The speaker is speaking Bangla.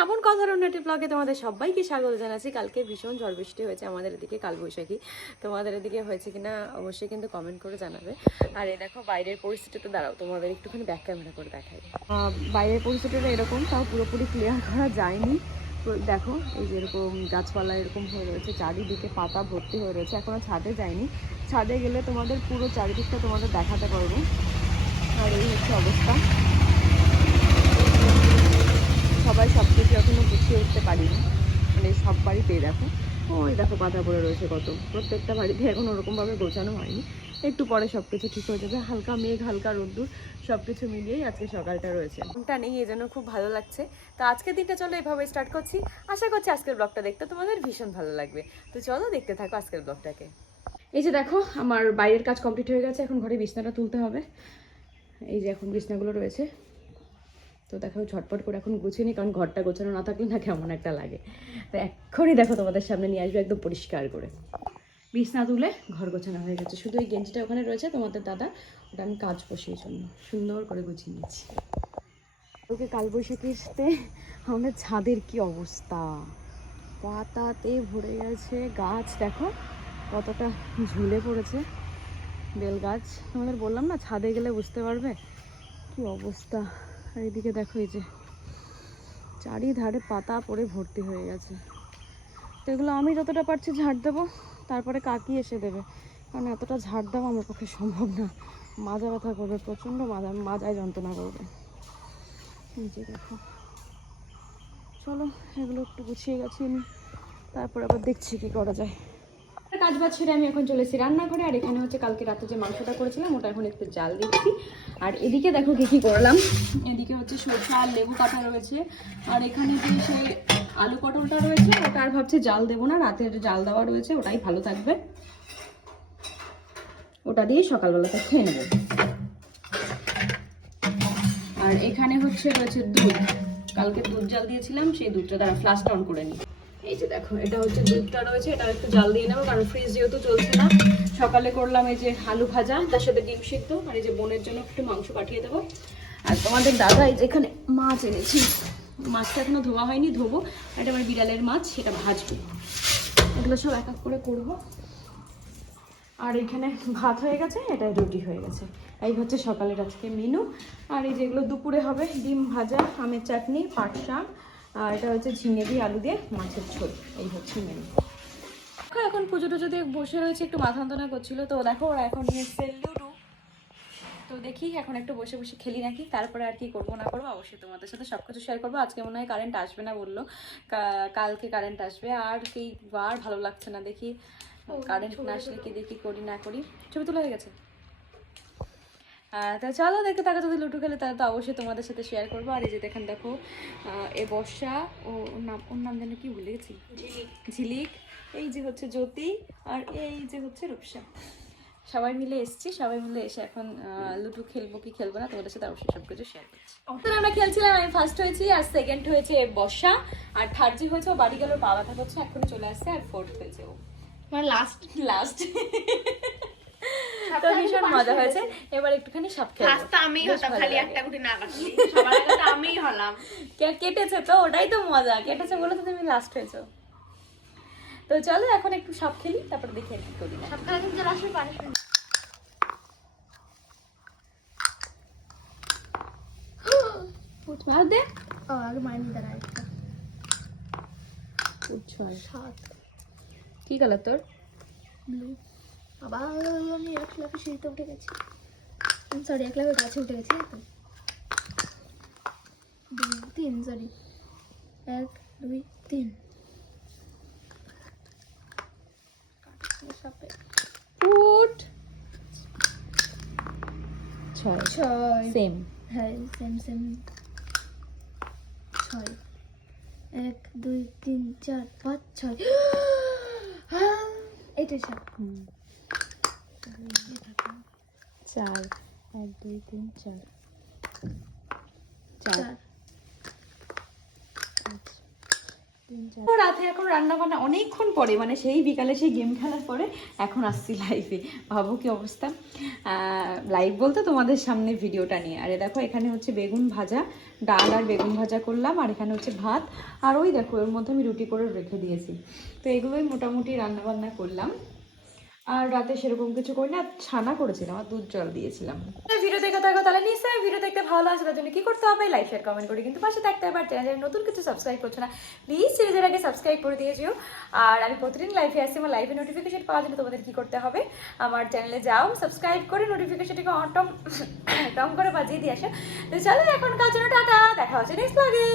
শ্রাবণ কথারণ্যটি ব্লগে তোমাদের সবাইকে স্বাগত জানাচ্ছি। কালকে ভীষণ ঝড় বৃষ্টি হয়েছে আমাদের এদিকে, কালবৈশাখী। তোমাদের এদিকে হয়েছে কিনা অবশ্যই কিন্তু কমেন্ট করে জানাবে। আর এই দেখো বাইরের পরিস্থিতিতে, দাঁড়াও তোমাদের একটুখানি ব্যাক ক্যামেরা করে দেখাই। বাইরের পরিস্থিতিটা এরকম, তাও পুরোপুরি ক্লিয়ার করা যায়নি। দেখো এই যে এরকম গাছপালা এরকম হয়ে রয়েছে, চারিদিকে পাতা ভর্তি হয়ে রয়েছে। এখনো ছাদে যায়নি, ছাদে গেলে তোমাদের পুরো চারিদিকটা তোমাদের দেখাতে পারবো। আর এই হচ্ছে অবস্থা, সবাই সব কিছু এখনো গুছিয়ে উঠতে পারিনি, মানে সব বাড়িতেই দেখো ওই দেখো পাতা পড়ে রয়েছে কত, প্রত্যেকটা বাড়িতে এখন ওরকমভাবে গোছানো হয়নি। একটু পরে সব কিছু ঠিক হয়ে যাবে, হালকা মেঘ হালকা রোদ্দুর সব কিছু মিলিয়েই আজকে সকালটা রয়েছে। ঘুমটা নেই, এই জন্য খুব ভালো লাগছে। তো আজকের দিনটা চলো এভাবে স্টার্ট করছি। আশা করছি আজকের ব্লগটা দেখতে তোমাদের ভীষণ ভালো লাগবে। তো চলো দেখতে থাকো আজকের ব্লগটাকে। এই যে দেখো আমার বাইরের কাজ কমপ্লিট হয়ে গেছে, এখন ঘরে বিছনাটা তুলতে হবে। এই যে এখন বিছনাগুলো রয়েছে, তো দেখো ঝটপট করে এখন গুছিয়ে নিই, কারণ ঘরটা গোছানো না থাকলে না কেমন একটা লাগে। তো এক্ষুনি দেখো তোমাদের সামনে নিয়ে আসবে একদম পরিষ্কার করে। বিছনা তুলে ঘর গোছানো হয়ে গেছে, শুধু এই গেঞ্জিটা ওখানে রয়েছে তোমাদের দাদা, ওটা আমি কাজ বসিয়ে জন্য সুন্দর করে গুছিয়ে নিচ্ছি। ওকে কালবৈশাখীতে আমাদের ছাদের কি অবস্থা, পাতাতে ভরে গেছে, গাছ দেখো কতটা ঝুলে পড়েছে, বেল গাছ। তোমাদের বললাম না ছাদে গেলে বুঝতে পারবে কি অবস্থা। আর এদিকে দেখো এই যে চারিধারে পাতা পড়ে ভর্তি হয়ে গেছে। তো এগুলো আমি যতটা পারছি ঝাড় দেবো, তারপরে কাকি এসে দেবে, কারণ এতটা ঝাড় দেওয়া আমার পক্ষে সম্ভব না। মাজা ব্যথা করবে প্রচণ্ড, মাজায় যন্ত্রণা করবে। এই যে দেখো, চলো এগুলো একটু গুছিয়ে গেছি আমি, তারপর আবার দেখছি কি করা যায়। কাজ বাজ ছেড়ে আমি এখন চলেছি রান্নাঘরে। আর এখানে হচ্ছে কালকে রাতে যে মাংসটা করেছিলাম ওটা এখন একটু জাল দিচ্ছি। আর এদিকে দেখো কি করলাম, এদিকে হচ্ছে সরষা আর লেবু কাটা রয়েছে, আর এখানে যে সেই আলু পটলটা রয়েছে ওটা আর ভাবছি জাল দেবো না, রাতের জাল দেওয়া রয়েছে ওটাই ভালো থাকবে, ওটা দিয়ে সকালবেলাটা খেয়ে নেব। আর এখানে হচ্ছে রয়েছে দুধ, কালকে দুধ জাল দিয়েছিলাম, সেই দুধটা দ্বারা ফ্লাশটা অন করে নিই। এই যে দেখো এটা হচ্ছে দুধটা রয়েছে, এটা একটু জাল দিয়ে নেবো, কারণ ফ্রিজ যেহেতু চলছে না। সকালে করলাম এই যে আলু ভাজা, তার সাথে ডিম সিদ্ধ, আর এই যে বোনের জন্য একটু মাংস পাঠিয়ে দেবো। আর তোমাদের দাদা এই যে এখানে মাছ এনেছি, মাছটা এখনো ধোয়া হয়নি, ধোবো। এটা আমার বিড়ালের মাছ, সেটা ভাজবো। এগুলো সব এক এক করে করবো। আর এখানে ভাত হয়ে গেছে, এটা রুটি হয়ে গেছে। এই হচ্ছে সকালের আজকে মেনু। আর এই যেগুলো দুপুরে হবে, ডিম ভাজা, আমের চাটনি, পাট শাক, আর এটা হচ্ছে ঝিঙে দিয়ে আলু দিয়ে মাছের ঝোল। এই হচ্ছে মেনু। এখন পুজো টুজো দিয়ে বসে রয়েছে, একটু মাথা যন্ত্রণা করছিল, তো দেখো ওরা এখন এসছে লুডো। তো দেখি এখন একটু বসে বসে খেলি নাকি, তারপরে আর কি করবো না করবো অবশ্যই তোমাদের সাথে সব কিছু শেয়ার করবো। আজকে মনে হয় কারেন্ট আসবে না বললো, কালকে কারেন্ট আসবে। আর কি আর ভালো লাগছে না, দেখি কারেন্ট না আসলে কি দেখি করি না করি। ছবি তোলা হয়ে গেছে। তা চলো দেখতে থাকো, যদি লুডো খেলে তাহলে তো অবশ্যই তোমাদের সাথে শেয়ার করবো। আর এই যে দেখেন দেখো এ বর্ষা, ওর নাম যেন কি ভুলে গেছি, ঝিলিক, এই যে হচ্ছে জ্যোতি, আর এই যে হচ্ছে রূপসা। সবাই মিলে এসছি, সবাই মিলে এসে এখন লুডো খেলবো কি খেলবো না তোমাদের সাথে অবশ্যই সব কিছু শেয়ার করছি। আমরা খেলছিলাম, আমি ফার্স্ট হয়েছি, আর সেকেন্ড হয়েছে বর্ষা, আর থার্ড যে হয়েছে ও বাড়ি গেল, পা ব্যথা করছে, এখনই চলে আসছে। আর ফোর্থ হয়েছে ও, মানে লাস্ট তো ভীষণ মজা হয়েছে। এবার একটুখানি সব খেলবো, আমি হতাম খালি একটা গুটি না কাটলি, সবার আগে তো আমিই হলাম। কেটেছে তো, ওটাই তো মজা, কেটেছে বলে তো তুমি লাস্ট হয়েছো। তো চলো এখন একটু সব খেলি, তারপর দেখি আর কি করি না। সব খেলা কিন্তু লাস্টে পানিশমেন্ট। ফুট মার দে, ও আগে মাইনি দাঁড়ায় একটা ফুট ছয়। সাত কি কালার তোর? ব্লু। আবার আমি 1 লাফে সিঁড়িতে উঠে গেছি, সরি 1 লাফে গাছে উঠে গেছি। তো 2 3 সরি 1 2 3 ফুট ছয়। 6 সেম, হ্যাঁ সেম 6 1 2 3 4 5 6 এইটা 7 চার, 1 2 3 4 4 4 5 তো রাতে এখন রান্না বান্না অনেকক্ষণ পরে, মানে সেই বিকালে সেই গেম খেলার পরে এখন আসছি লাইভে। ভাবো কি অবস্থা, লাইভ বলতে তোমাদের সামনে ভিডিওটা নিয়ে। আর দেখো এখানে হচ্ছে বেগুন ভাজা, ডাল আর বেগুন ভাজা করলাম, আর এখানে হচ্ছে ভাত, আর ওই দেখো এর মধ্যে আমি রুটি করে রেখে দিয়েছি। তো এগুলোই মোটামুটি রান্না বান্না করলাম। আর রাতে সেরকম কিছু করি না, ছানা করেছিলাম আর দুধ জল দিয়েছিলাম। ভিডিও দেখে থাকো তাহলে নিশ্চয়ই ভিডিও দেখতে ভালো লাগছে, তার জন্য কি করতে হবে, লাইক শেয়ার কমেন্ট করে কিন্তু পাশে থাকতে হবে। আর চ্যানেলে নতুন কিছু সাবস্ক্রাইব করছো না, প্লিজ সিরিজের আগে সাবস্ক্রাইব করে দিয়েছিও। আর আমি প্রতিদিন লাইভে আসছি, আমার লাইভে নোটিফিকেশন পাওয়ার জন্য তোমাদের কি করতে হবে, আমার চ্যানেলে যাও, সাবস্ক্রাইব করে নোটিফিকেশনটাকে অন টম করে বাজিয়ে দিয়ে আসো। তো চলো এখনকার জন্য টাটা, দেখা হচ্ছে নেক্সট ব্লগে।